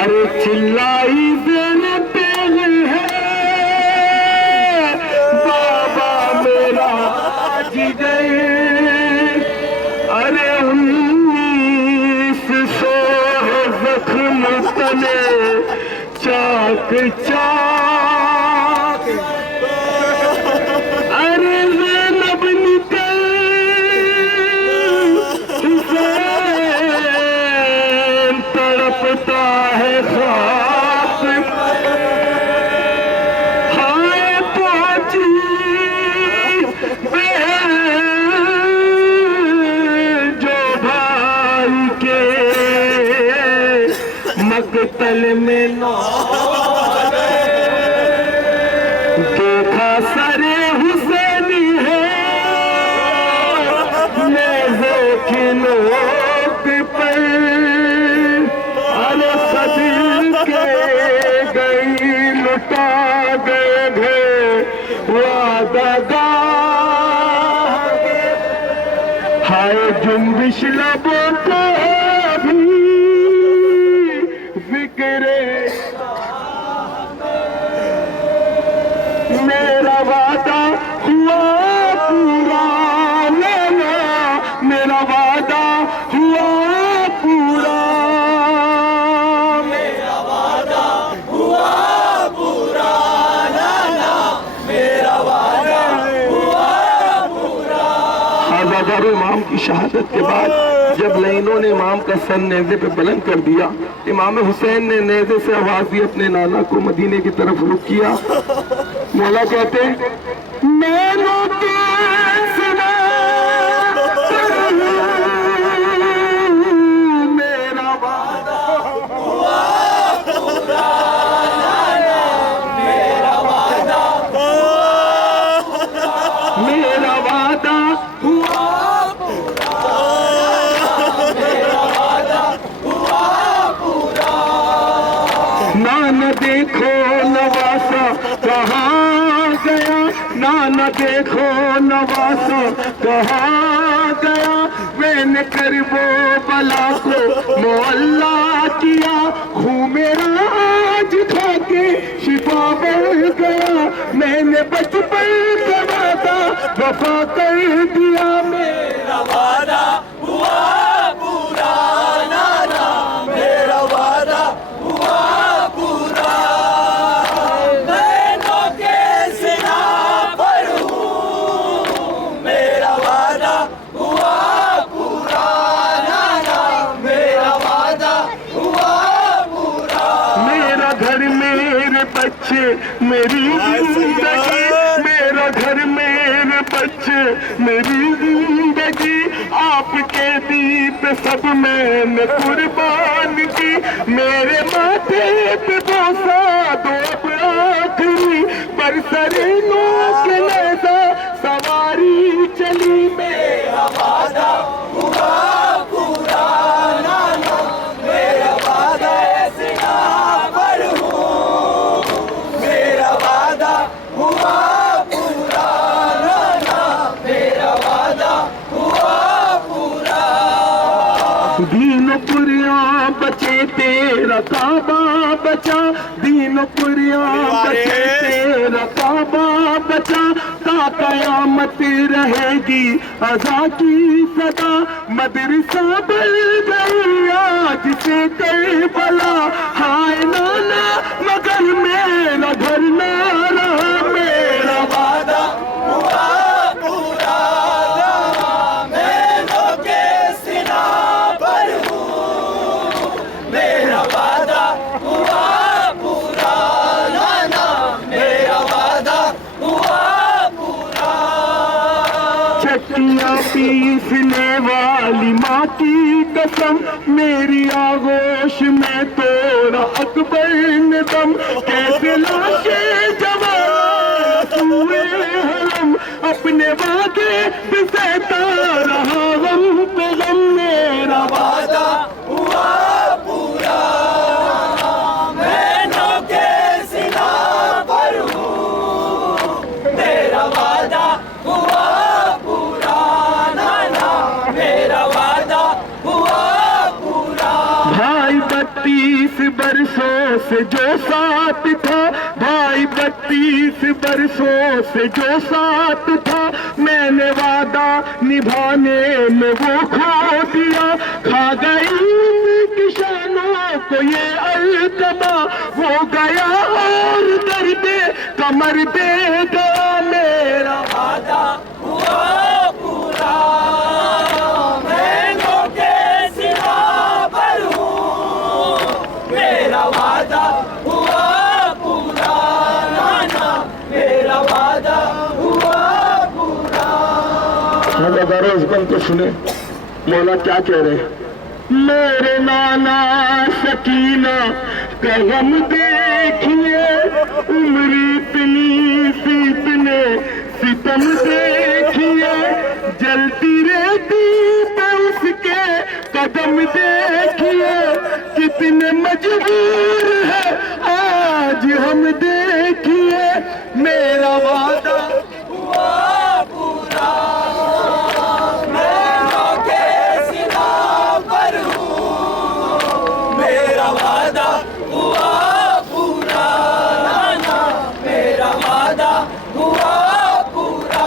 अरे चिल्लाई देने पेल है बाबा मेरा आज गए। अरे 1900 जख्म तले चाक चाक। अरे ज़ैनब निकल हुसैन तड़पता है ख्वाब। हाय पहुंची बहन जो भाई के मकतल में ना देखा सरे हुसैनी है नेज़े की नोक पर। अरे सदिल के गई लुटा गए घर वादागाह। हाय जुम्बिश लबों को भी फिक्रे मेरा वादा हुआ पूरा लेना। मेरा वादा हुआ पूरा। मेरा वादा हुआ पूरा नाना, मेरा वादा हुआ पूरा। हज़ार इमाम की शहादत के बाद जब लाइनों ने इमाम का सर नेज़े पे बुलंद कर दिया, इमाम हुसैन ने नेज़े से आवाज दी, अपने नाना को मदीने की तरफ रुख किया। मौला कहते नैनों के सिवा मेरा वादा हुआ पूरा नाना, मेरा वादा मेरा वादा हुआ पूरा, मेरा वादा हुआ पूरा। ना न देखो नवासा कहाँ गया। ना न देखो नवासा कहाँ गया। मैंने कर वो बला को मोहल्ला किया। खून मेरा आज खा के शिफा बढ़ गया। मैंने बचपन का वादा वफा कर दिया। मेरा वादा हुआ पूरा नाना, मेरा वादा हुआ पूरा। नैनों के सिना पर हूँ, मेरा वादा हुआ पूरा नाना, मेरा वादा हुआ पूरा। मेरा घर मेरे बच्चे मेरी जिंदगी। मेरा घर मेरे बच्चे मेरी जिंदगी। आपके दीप सब मैंने कुर्बान की। मेरे माथे पे बोसा दो अब आखिरी बरसरे नोक लेजा सवारी चली। मेरा वादा हुआ पूरा नाना, मेरा वादा सिना पर हूँ, मेरा वादा हुआ पूरा नाना, मेरा वादा हुआ पूरा। दीनपुरिया बचे तेरा काबा बचा। दीनपुरिया बचे तेरा काबा बचा। ता कयामत रहेगी अज़ा की सदा। मदरसा बन गई आज से करबला। हाय नाना मगर मेरा घर ना रहा। मेरा वादा हुआ पूरा नाना, नैनों के सिना पर हूँ, मेरा वादा हुआ पूरा नाना, मेरा वादा हुआ पूरा। चक्कियाँ पीसने वाली माँ की कसम। मेरी आगोश में तोड़ा अकबर ने दम। कैसे लाशें जवान हुए हरम। अपने वादे पे सहता रहा गम पे गम। मेरा वादा हुआ पूरा, नैनों के सिना पर हूँ, मेरा वादा हुआ पूरा नाना, मेरा वादा हुआ पूरा। भाई 32 बरसों से जो साथ था भाई, 32 बरसों से जो साथ था, मैंने वादा निभाने में वो खो दिया। खा गई किसानों को ये अलकमा, वो गया और दर्द कमर देगा। मेरा वादा हुआ पूरा, महंगों के सिवा पर हूँ, मेरा वादा हुआ पूरा, नाना मेरा वादा हुआ पूरा। नज़ारों इस बंद को सुने, मौला क्या कह रहे हैं। मेरे नाना सकीना का गम देखिए, उम्र इतनी सी इतने सितम देखिए, जलती रहती पे उसके कदम देखिए, कितने मजबूर है आज हम देखिए। मेरा वादा हुआ पूरा, महंगों के सिवा पर हूँ, मेरा वादा हुआ पूरा, नाना मेरा वादा हुआ पूरा।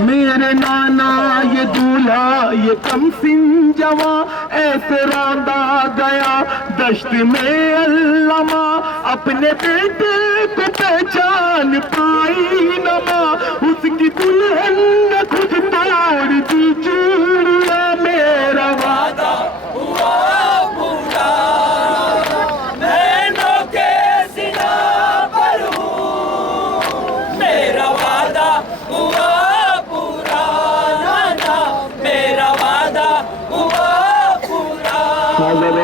मेरे नाना ये दूल्हा ये कम सिन जवा, ऐसे रांदा गया दश्त में अल्लामा, अपने बेटे को पहचान पाई न माँ, उसकी दुल्हन ने खुद तोड़ दी चूड़ियाँ। मेरा वादा हुआ पूरा, महंगों के सिवा पर हूँ, मेरा वादा हुआ पूरा, नाना मेरा वादा हुआ पूरा।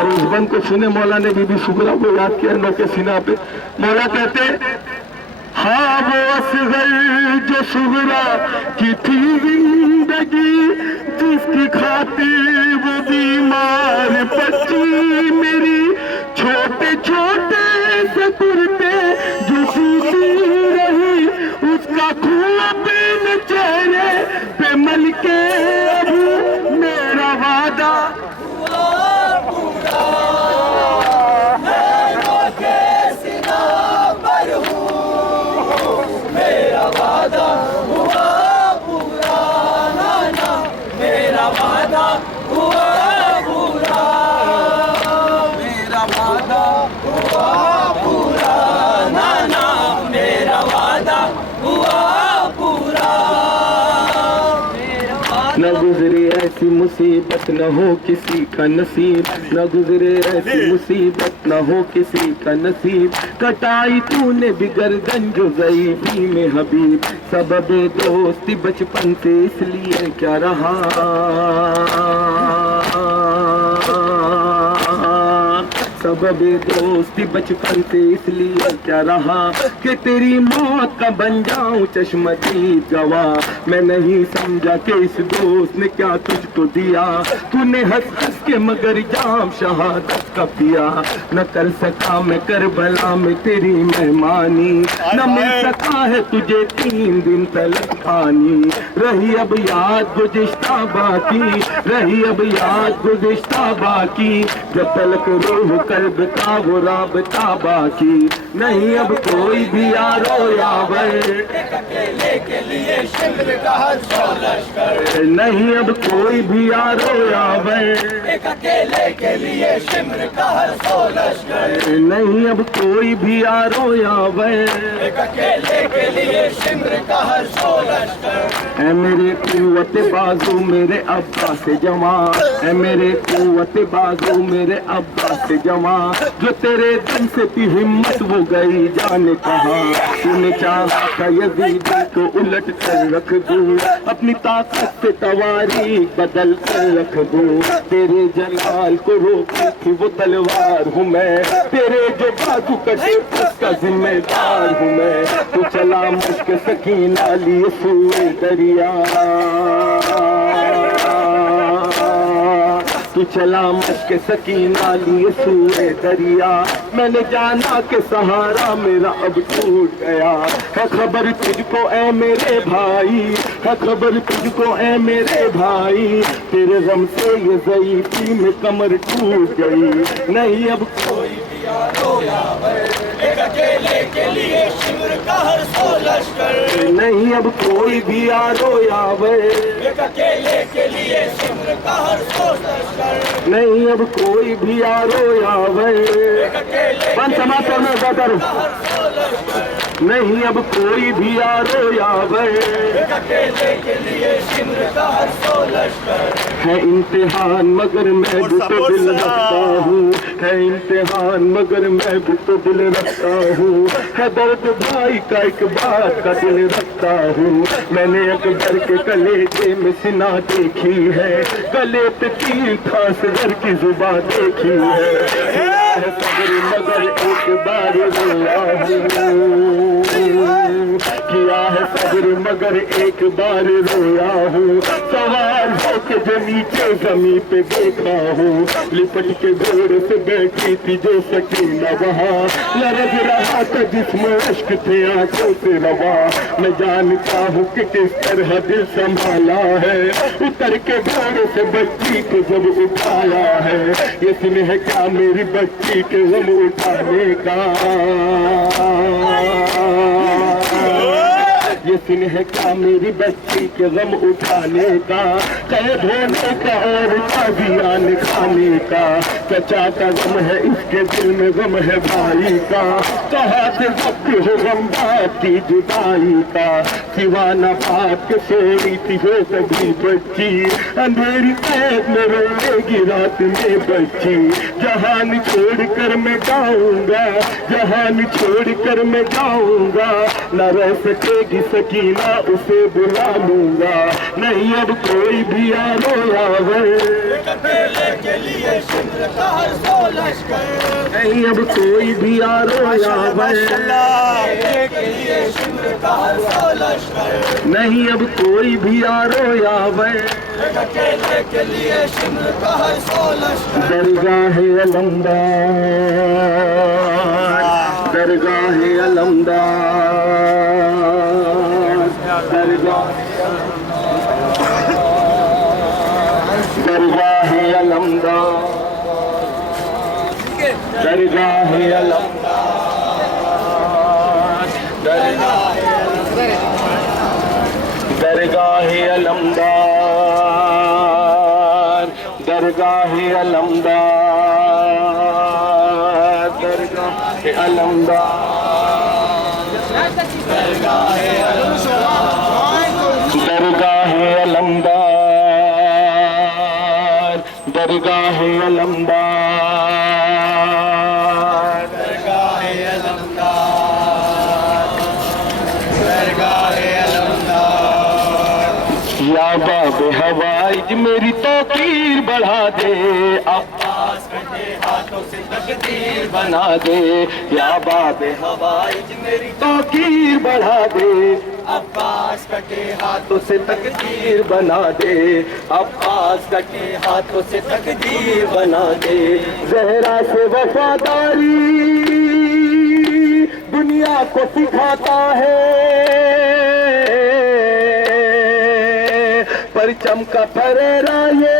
उस बंद को सुने, मौला ने बीबी सुगरा को याद किया नो के सीना पे। मौला कहते हाँ वो असगर जो सुगरा की थी जिंदगी, जिसकी खातिर वो बीमार बच्ची मेरी, छोटे छोटे से कुर्ते जो सीती रही, उसका खून अपने चेहरे पे मल के अभी। मेरा वादा महंगों के सिवा पर हूँ, मेरा वादा हुआ पूरा, नाना मेरा वादा हुआ पूरा, मेरा वादा हुआ पूरा, नाना मेरा वादा हुआ पूरा। न गुजरे ऐसी मुसीबत न हो किसी का नसीब, न गुजरे ऐसी मुसीबत न हो किसी का नसीब, कटाई तूने भी गर्दन जो ज़ईफ़ी में हबीब, सबब दोस्ती बचपन से इसलिए क्या रहा, सबब दोस्ती बचपन से इसलिए क्या रहा, कि तेरी मौत का बन जाऊं चश्मती गवाह। मैं नहीं समझा कि इस दोस्त ने क्या तुझको दिया, तूने हंस हंस के मगर जाम शहादत का पिया। न कर सका मैं करबला में तेरी मेहमानी, न मिल सका है तुझे 3 दिन तलक पानी। रही अब याद गुज़िश्ता बाकी, रही अब याद गुज़िश्ता बाकी, जब तलक रूह कर्ब का वो राबता बाकी। नहीं अब कोई भी यारो यावर, अकेले के लिए शिमर का हर सौ लश्कर, नहीं अब कोई भी यारो यावर, एक अकेले के लिए शिमर का हर सौ लश्कर, नहीं अब कोई भी यारो यावर, एक अकेले के लिए शिमर का हर सौ लश्कर। ऐ मेरे कुव्वत बाजू मेरे अब्बा से जमा, ऐ मेरे कुव्वत बाजू मेरे अब्बा से जमा, जो तेरे दिल से थी हिम्मत वो गई जाने कहा। तूने चाहा था यजीद को उलट कर रख दूं, अपनी ताकत से तवारीख बदल कर रख दूं। तेरे जलाल को रोकी थी वो तलवार हूँ मैं, तेरे जो बाजू कटे उसका जिम्मेदार हूँ मैं। तू चला मुश्क सकीना लिए सुए दरिया, तू चला मश्क सकीना लिए सूए दरिया, मैंने जाना के सहारा मेरा अब टूट गया। है खबर तुझको ए मेरे भाई, है खबर तुझको ए मेरे भाई, तेरे गम से ये ज़ईफ़ी में कमर टूट गई। नहीं अब कोई एक अकेले के लिए शिमर का हर सौ लश्कर, नहीं अब कोई भी यारो यावे, एक अकेले के लिए शिमर का हर सौ लश्कर, नहीं अब कोई भी यारो यावे। एक अकेले बन समाचार में बदर, हर सौ लश्कर, नहीं अब कोई भी यारो यावे। एक अकेले के लिए शिमर का हर सौ लश्कर, है इम्तिहान मगर मैं भी तो दिल रखता हूँ, है इम्तिहान मगर मैं भी तो दिल रखता हूँ, है दर्द भाई का एक बात का दिल रखता हूँ। मैंने अकबर के कलेजे में सिना देखी है, गले पे तीर था सगर की जुबान देखी है सबर मगर एक बार रोया हूँ, किया है सबर मगर एक बार रोया हूँ। सवार होके जो नीचे जमीन पे देखा हूँ, लिपट के घोड़े से बैठी थी जो सकीना वहाँ, लरज रहा था जिसमें अश्क थे आंखों से रवा। मैं जानता हूँ कि किस तरह दिल संभाला है, उतर के घोड़े से बच्ची को जब उठाया है। ये स्नेह क्या मेरी बच्ची के गम उठाने का, ये स्नेह क्या मेरी बच्ची के गम उठाने का, कहे धोने का और ताजियान खाने का। चचा का गम है इसके दिल में गम है भाई का, कहा से वक्त हो गम बाप की जुदाई का। सिवाना बाप के सोई थी हो कभी बच्ची, अंधेरी कैद में रोएगी रात में बच्ची। जहान छोड़ कर मैं जाऊंगा, जहान छोड़ कर मैं जाऊंगा, न रह सकेगी सकीना उसे बुला लूंगा। नहीं अब कोई भी यारो यावे, एक अकेले के लिए शिमर का हर सौ लश्कर, नहीं अब कोई भी यारो यावे, अकेले के लिए शिमर का हर सौ लश्कर, नहीं अब कोई भी यारो यावे। एक अकेले के लिए शिमर का हर सौ लश्कर, दरगाह अलमदार, दरगाह अलमदार, दरगाह अलमदार, दरगाह अलमदार, दरगाह अलमदार, दरगाह अलमदार, दरगाह अलमदार, दरगाह अलमदार, दरगाह अलमदार, दरगाह अलमदार, दरगाह अलमदार। या बाब हवाइज मेरी तौकीर बढ़ा दे, अब्बास कटे हाथों से तकदीर बना दे। या बाब हवाइज मेरी तौकीर बढ़ा दे, अब्बास कटे हाथों तो से तकदीर बना दे, अब्बास कटे हाथों से तकदीर बना दे। जहरा से वफादारी दुनिया को सिखाता है, परचम का फरेरा ये,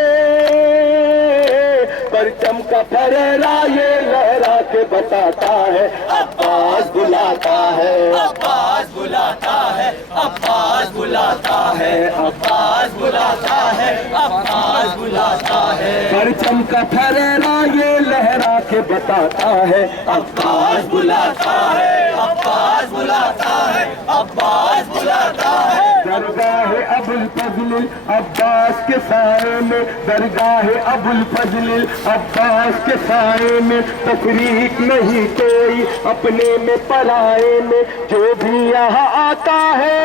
परचम का फरेरा ये लहरा के बताता है। अब्बास बुलाता है, अब्बास बुलाता है, अब्बास बुलाता है, अब्बास बुलाता है, अब्बास बुलाता है। परचम का फरेरा ये लहरा के बताता है। अब्बास बुलाता है, अब्बास बुलाता है, अब्बास बुलाता है। दरगाह अबुल फजल अब्बास के साए में, दरगाह अबुल फजल अब्बास के साए में तफरीक नहीं कोई अपने में पराए में। जो भी यहाँ आता है,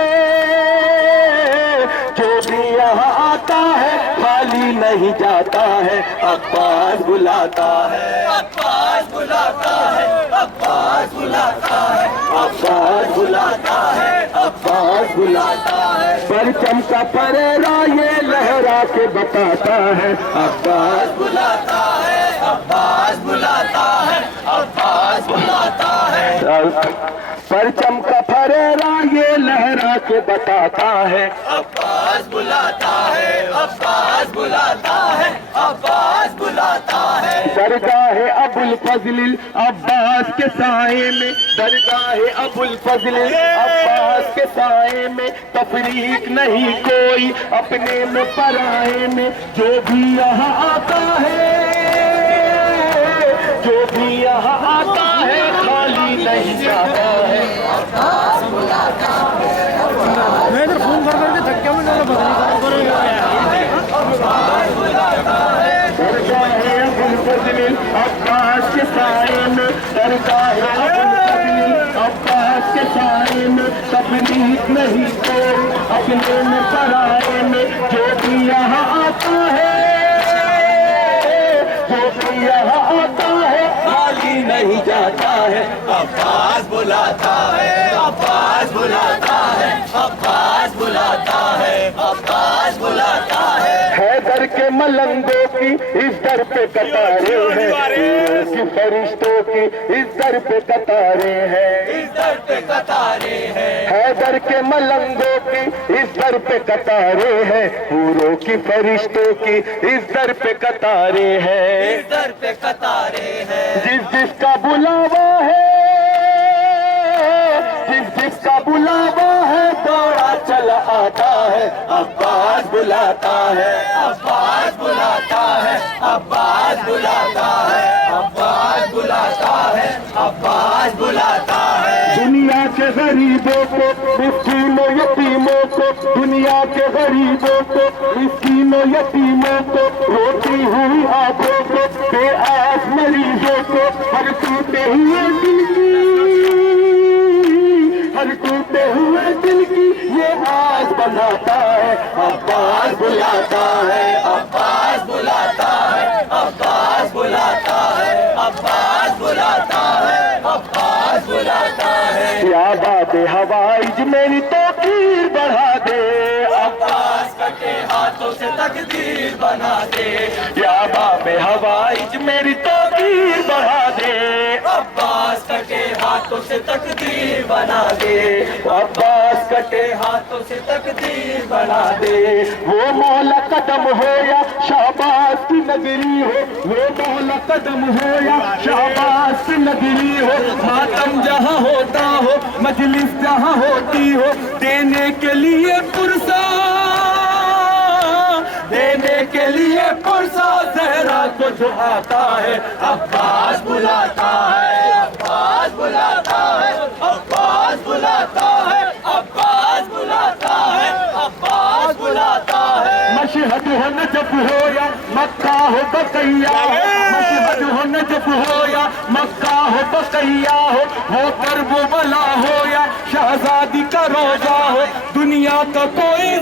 जो भी यहाँ आता है खाली नहीं जाता है। अब्बास बुलाता है, अब्बास बुलाता है, अब्बास बुलाता है, अब्बास बुलाता है, अब्बास अब्बास बुलाता है। परचम का फरेरा ये लहरा के बताता है, अब्बास बुलाता है, अब्बास बुलाता है, अब्बास बुलाता है। परचम का फरेरा ये लहरा के बताता है, अब्बास बुलाता है, अब्बास बुलाता है, अब्बास बुलाता है। दरगाह अबुल फजल अब्बास के साए में, दरगाह अबुल फजल अब्बास के साए में तफरीक नहीं कोई अपने में पराए में। जो भी यहाँ आता है, जो भी यहाँ आता है खाली नहीं जाता है। मैं इधर फोन कर करके थक गया, मैं पता नहीं दरगाह अबुल फजल अब्बास के साए में, दरगाह अबुल फजल अब्बास के साए में तफरीक नहीं कोई अपने में पराए में। जो भी यहाँ आता है, जो भी यहाँ आता है खाली नहीं जाता है। अब्बास बुलाता है, अब्बास बुलाता है, अब्बास बुलाता है, अब्बास बुलाता है। हैदर के मलंगों की इस दर पे कतारें हैं, की फरिश्तों की इस दर पे कतारें हैं, इस दर पे कतारें हैं। हैदर के मलंगों की इस दर पे कतारें हैं, हूरों की फरिश्तों की इस दर पे कतारें हैं, इस दर पे कतारें हैं। जिस जिसका बुलावा है, जिस जिसका बुलावा है दौड़ा चला आता है, अब्बास बुलाता है, अब्बास बुलाता है, अब्बास बुलाता है, अब्बास बुलाता है, अब्बास बुलाता है। दुनिया के गरीबों को, मिस्कीनों यतीमों को, दुनिया के गरीबों को, मिस्कीनों यतीमों को, रोती हुई आंखों को, बेआस मरीजों को, हर टूटे हुए दिल की, हर टूटे हुए दिल की ये आस बनाता है, अब्बास बुलाता है, अब्बास बुलाता है, अब्बास बुलाता है, अब्बास बुलाता है, अब्बास बुलाता है। या बाबे हवाइज मेरी तौकीर बढ़ा दे, अब्बास कटे हाथों से तकदीर बना दे। या बाबे हवाइज मेरी तौकीर बढ़ा दे, अब्बास कटे हाथों से तकदीर बना दे। अब्बास कटे हाथों से तकदीर बना दे। वो मौला कदम हो या शाहबाज की नगरी हो, वो मौला कदम हो या शाहबाज की नगरी हो, मातम जहाँ होता हो मजलिस जहाँ होती हो, देने के लिए पुरसा, देने के लिए पुरसा जहरा को जो आता है, अब्बास बुलाता है, अब्बास बुलाता है, अब्बास बुलाता है, अब्बास बुलाता है, अब्बास बुलाता है। मशहद हो नजफ हो या मक्का हो बकैया हो, मशहद हो नजफ हो या मक्का हो बकैया हो करबला हो या शहजादी का रोजा हो, दुनिया का कोई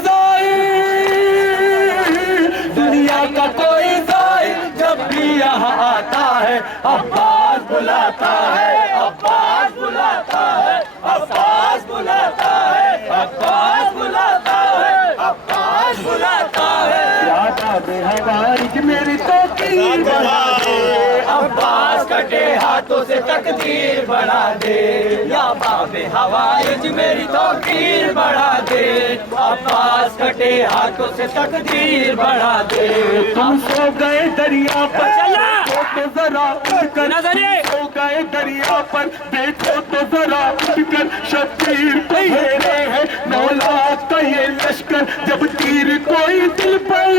दुनिया का कोई जाए जब भी यहाँ आता है, अब्बास बुलाता है, अब्बास बुलाता है, अब्बास बुलाता है, अब्बास बुलाता है, अब्बास बुलाता है। यादा बेहवारिज मेरी तौकीर बढ़ा दे, अब्बास कटे हाथों से तकदीर बढ़ा दे। या बाबे हवाइज मेरी तौकीर बढ़ा दे, अब्बास कटे हाथों से तकदीर बढ़ा दे। तुम सो गए दरिया पर चला तो जरा उठकर, सो गए दरिया पर देखो तो जरा उठकर, शब्बीर को घेरे है मौला का ये लश्कर, जब तीर कोई दिल पर,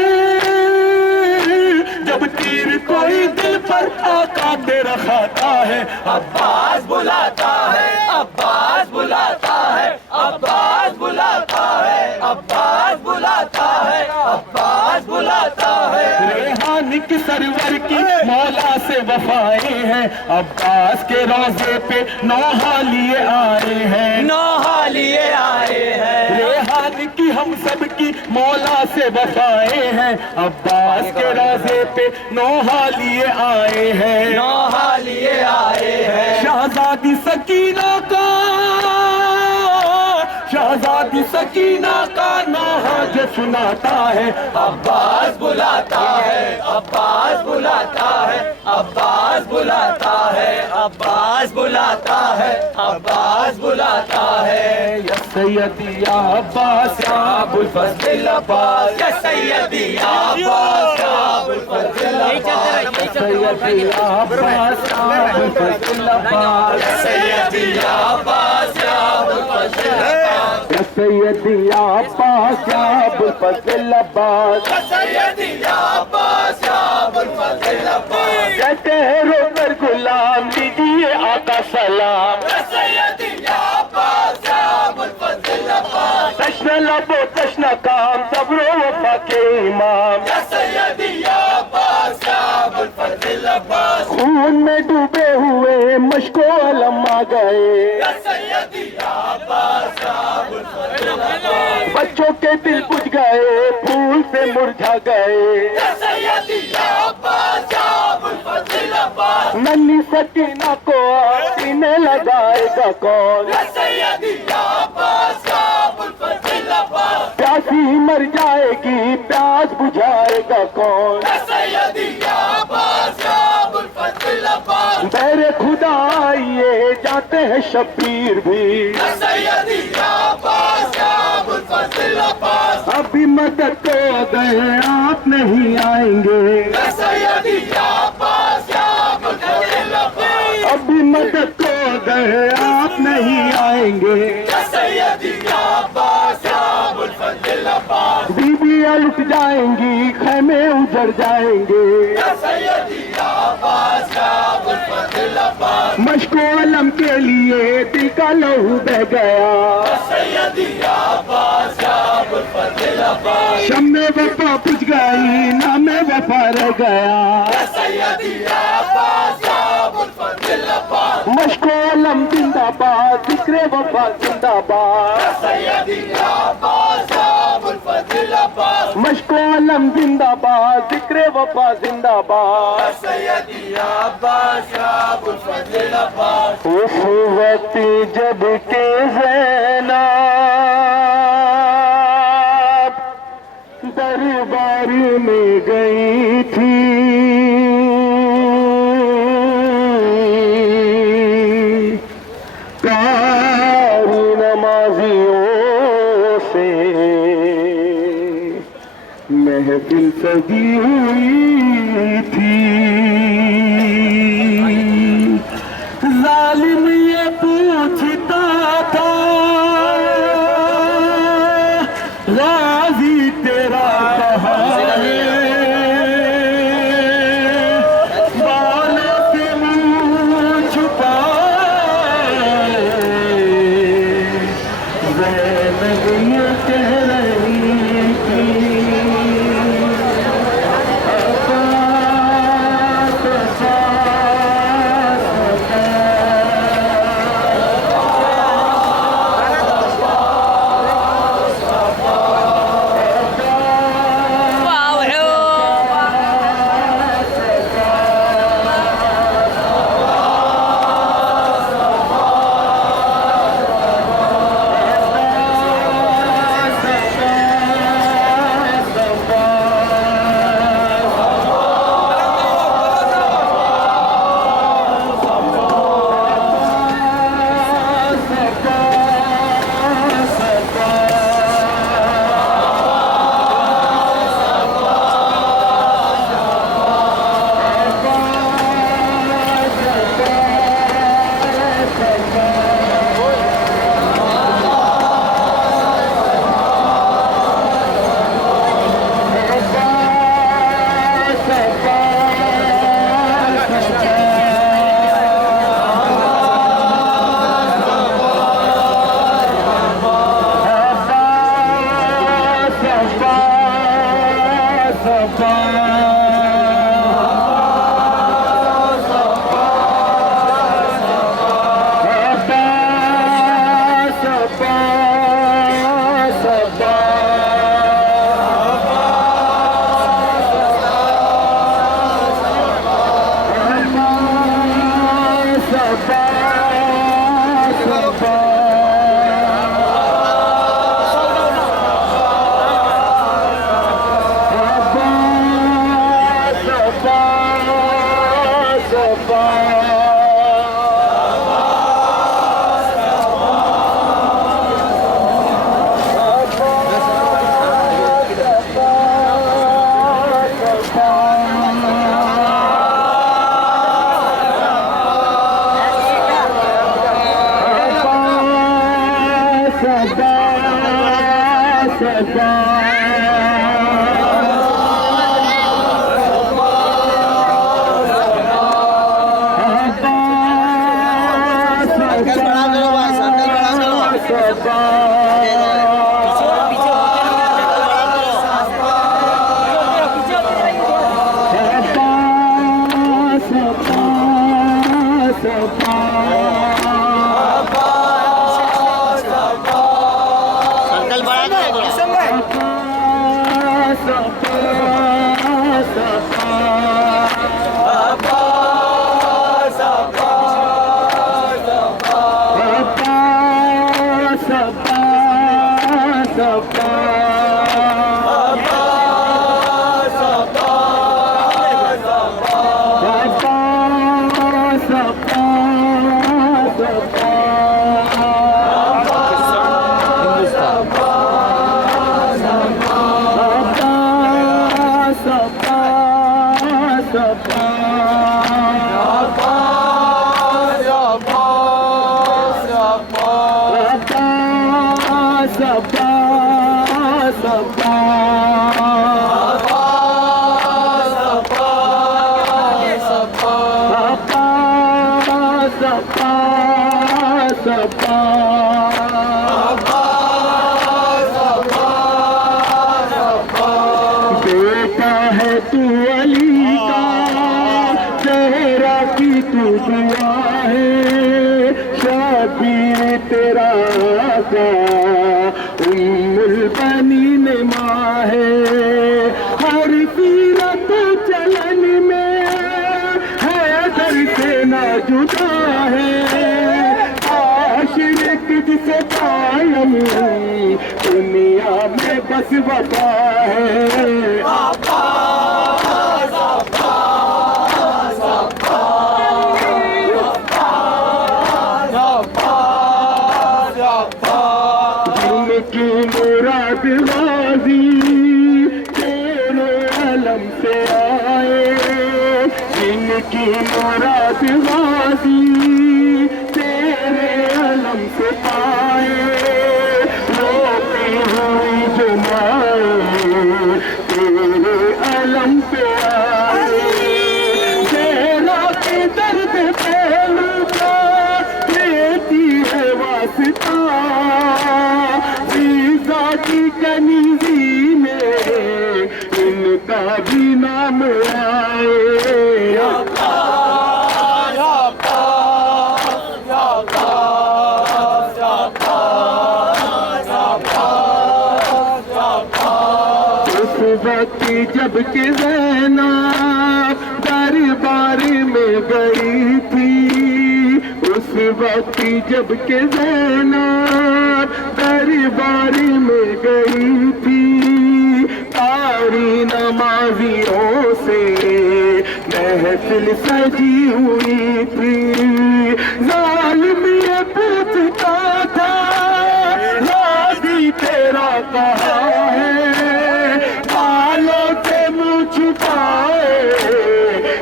जब तीर कोई दिल पर आका तेरा खाता है, अब्बास बुलाता है, अब्बास बुलाता है, अब्बास बुलाता है, अब्बास बुलाता है, अब्बास बुलाता है। रेहानी की सरवर की मौला से वफाएं हैं, अब्बास के रोजे पे नौहा लिए आए हैं, नौहा लिए आए हैं। रेहानी की हम सब की मौला से वफाएं हैं, अब्बास के रोजे पे नौहा लिए आए हैं, नौहा लिए आए हैं। शहजादी सकीना का, शहजादी सकीना का नाज सुनाता है। अब्बास बुलाता है, अब्बास बुलाता है, अब्बास बुलाता है, अब्बास बुलाता है, अब्बास बुलाता है। या सैयदी या अब्बास या अबुल फजल अब्बास, या सैयदी या अब्बास या अबुल फजल अब्बास, सैयदी या अब्बास या अबुल फजल अब्बास, सैयदी या अब्बास या अबुल फजल अब्बास, सैयदी या अब्बास या अबुल फजल अब्बास, सैयदी या अब्बास या अबुल फजल अब्बास। कहते हैं रोकर गुलाम दीजिए आका सलाम, सैयदी या अब्बास या अबुल फजल अब्बास, तश्न लबो तश्न काम सब्रो वफा के इमाम, या सैयदी या अब्बास या अबुल फजल अब्बास, खून में डूबे हुए मशको अलम आ गए, या सैयदी या अब्बास या अबुल फजल अब्बास, बच्चों के दिल बुझ गए फूल से मुरझा गए, या सैयदी या अब्बास या अबुल फजल अब्बास, नन्ही सकीना को सीने लगाएगा कौन, या सैयदी या अब्बास या अबुल फजल अब्बास, प्यासी मर जाएगी प्यास बुझाएगा कौन, या सैयदी या अब्बास या अबुल फजल अब्बास, मेरे खुदा आइए जाते हैं शब्बीर भी, या सैयदी या अब्बास या अबुल फजल अब्बास, अभी मदद को गए आप नहीं आएंगे, या सैयदी या अब्बास या अबुल फजल अब्बास, अभी मदद को गए आप नहीं आएंगे, या सैयदी या अब्बास या अबुल फजल अब्बास, बीबियां लुट जाएंगी खैमे उजड़ जाएंगे, या सैयदी या अब्बास या अबुल फजल अब्बास, मशको अलम के लिए दिल का लहू बह गया, या सैयदी या अब्बास या अबुल फजल अब्बास, शम्मे वफा बुझ गई नामे वफा रह गया, या सैयदी या अब्बास या अबुल फजल अब्बास, मशको अलम जिंदाबाद जिक्रे वफा जिंदाबाद, या सैयदी या अब्बास या अबुल फजल अब्बास, मशको अलम जिंदाबाद जिक्रे वफा जिंदाबाद, या सैयदी या अब्बास या अबुल फजल अब्बास, उस वक्त जब के ज़ैनब दरबार में गई थी, कारी नमाजियों से महफिल सजी हुई थी, जालिम ये पूछता था गाजी तेरा कहाँ है, बालों से मुँह छुपाए ज़ैनब ये कह रही थी, सफा सर्कल बड़ा करें बेटा है तू अली का, चेहरा की तू दुआ है, शबीर तेरा का उम्मुल बनीन माँ है। हर सीरत चलन में हैदर से ना जुदा है, आशिक जिसे कायम दुनिया में बस वफा है। जिनकी मुराद गाजी तेरे अलम से आए, जिनकी मुराद गाजी तेरे अलम से पाए, रोती हुई जुमाए तेरे अलम पे आए। तेरा के दर्द पहलू का देती है वास्ता, वीज़ा की कनीज़ी में इनका भी नाम आए। उस वक्त जब के ज़ैनब दरबार में गई थी, उस वक्त जब के ज़ैनब दरबार में गई थी, कारी नमाजियों से महफिल सजी हुई थी। जालिम ये पूछता था राज़ी तेरा कहाँ है, बालों से मुँह छुपाए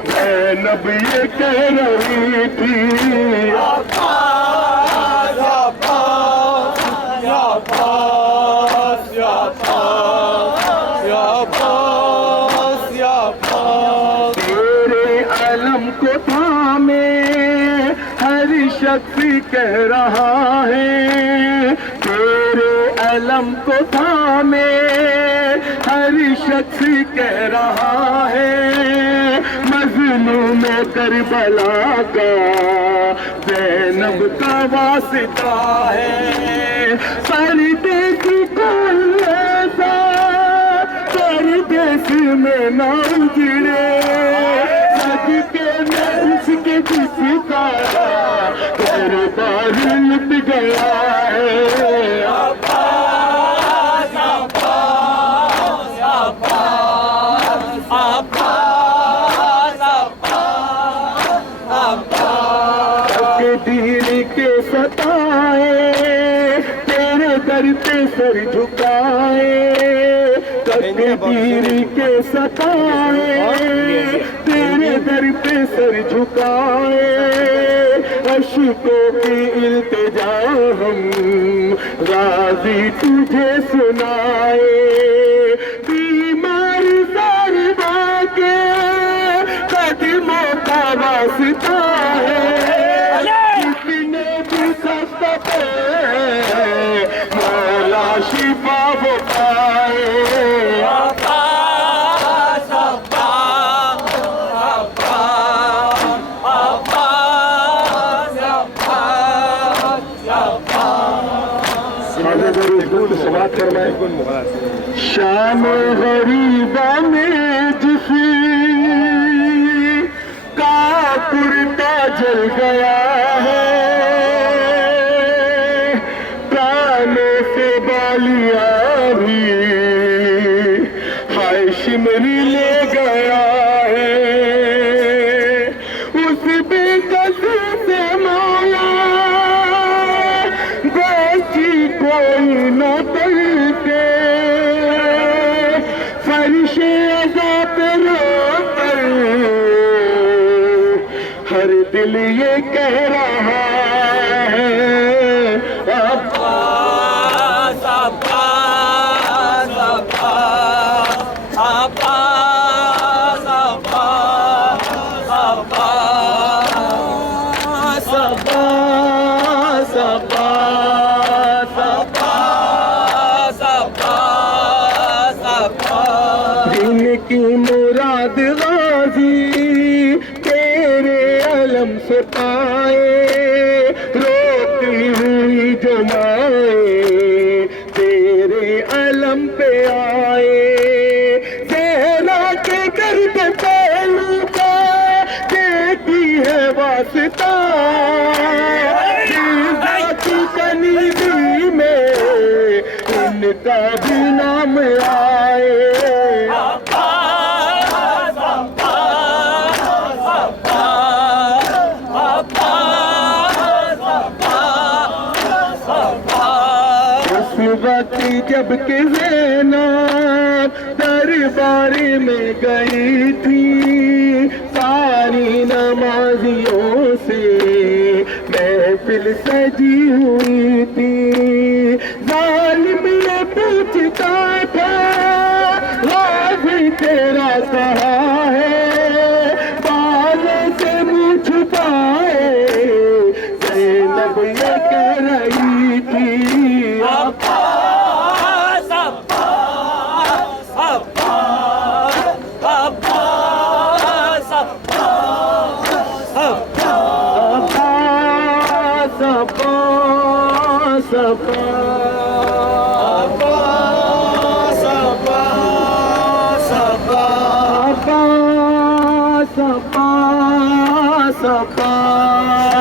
ज़ैनब ये कह रही थी। तेरे अलम को थामे हर शख्स कह रहा है, तेरे अलम को थामे हर शख्स कह रहा है, मजलूम करबला का ज़ैनब का वास्ता है। पर्दे की कोई ऐसा परदेस में ना उजड़े, सदके में उसके जिसका दरबार लुट गया है। तकदीर के सताए तेरे दर पे सर झुकाए, तकदीर के सताए तेरे दर पे सर झुकाए, अश्कों की इल्तिजा हम राजी तुझे सुनाए, बीमार सरदा के कदमों का वास्ता है, किसने भी सस्ता पे मौला शिफा वो पाए। शाम गरीबा में जिसी का कुर्ता जल गया है, कानों से बालिया भी हाय शिमरी ले गया है, उस बेकस से मौला बेची कोई न पलटे, फरिशे अज़ाब रो कर हर दिल ये कह रहा है, अब्बास अब्बास अब्बास अब्बास अब्बास अब्बास अब्बास अब्बास अब्बास। दिन की मुराद गाजी तेरे अलम से पाए, रोती हुई जमाए तेरे अलम पे आए, ज़हरा के दर्द पहलू का देती है वास्ता, की कनीजी में इनका भी नाम आए। उस वक्त जब कि ज़ैनब दरबार में गई थी, सारी नमाजियों से महफिल सजी हुई थी, जालिम ये पूछता था गाज़ी तेरा कहाँ है, बालों से मुँह छुपाए ज़ैनब ये कह रही थी, अब्बास अब्बास अब्बास अब्बास अब्बास अब्बास अब्बास अब्बास अब्बास अब्बास